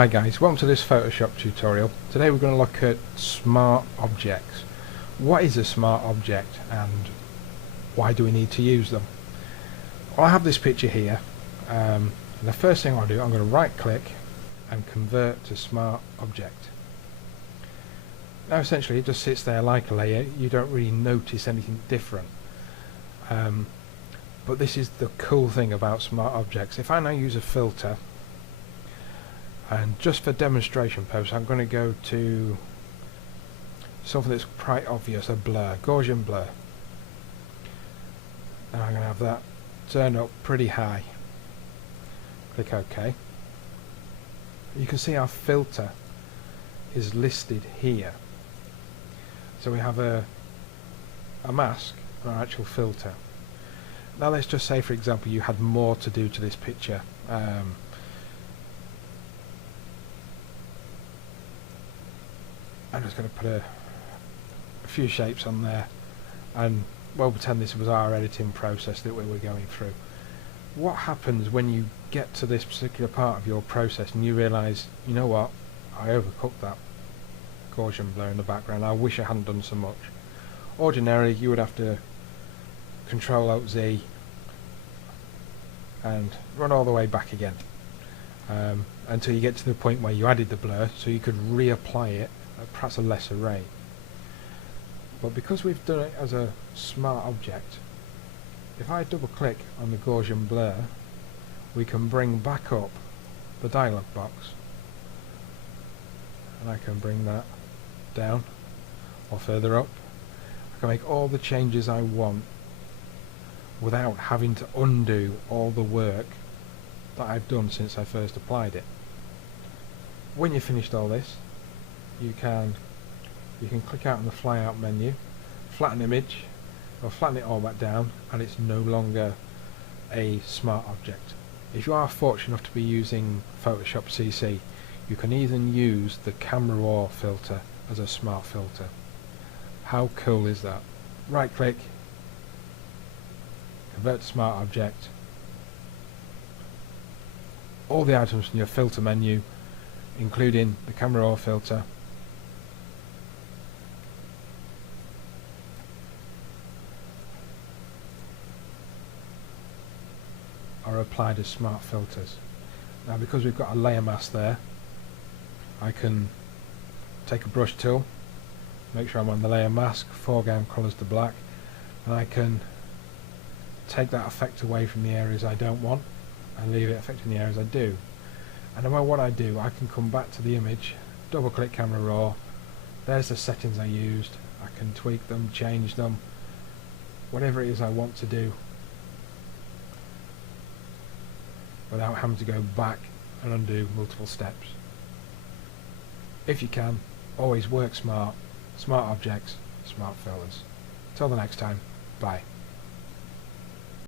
Hi guys, welcome to this Photoshop tutorial. Today we're going to look at smart objects. What is a smart object and why do we need to use them? Well, I have this picture here and the first thing I'll do, I'm going to right click and convert to smart object. Now essentially it just sits there like a layer, you don't really notice anything different. But this is the cool thing about smart objects. If I now use a filter, and just for demonstration purposes, I'm going to go to something that's quite obvious, a blur, Gaussian blur. And I'm going to have that turned up pretty high. Click OK. You can see our filter is listed here. So we have a mask and our actual filter. Now let's just say, for example, you had more to do to this picture. I'm just going to put a few shapes on there, and we'll pretend this was our editing process that we were going through. What happens when you get to this particular part of your process and you realise, you know what, I overcooked that Gaussian blur in the background, I wish I hadn't done so much. Ordinarily you would have to Control-Alt-Z and run all the way back again until you get to the point where you added the blur so you could reapply it at perhaps a lesser rate. But because we've done it as a smart object, if I double click on the Gaussian blur, we can bring back up the dialog box, and I can bring that down or further up. I can make all the changes I want without having to undo all the work that I've done since I first applied it. When you've finished all this, you can click out on the flyout menu, flatten image, or flatten it all back down, and it's no longer a smart object. If you are fortunate enough to be using Photoshop CC, you can even use the camera raw filter as a smart filter. How cool is that? Right click, convert to smart object. All the items from your filter menu, including the camera raw filter, are applied as smart filters. Now because we've got a layer mask there, I can take a brush tool, make sure I'm on the layer mask, foreground colours to black, and I can take that effect away from the areas I don't want and leave it affecting the areas I do. And no matter what I do, I can come back to the image, double click camera raw, there's the settings I used, I can tweak them, change them, whatever it is I want to do, without having to go back and undo multiple steps. If you can, always work smart, smart objects, smart filters. Till the next time, bye.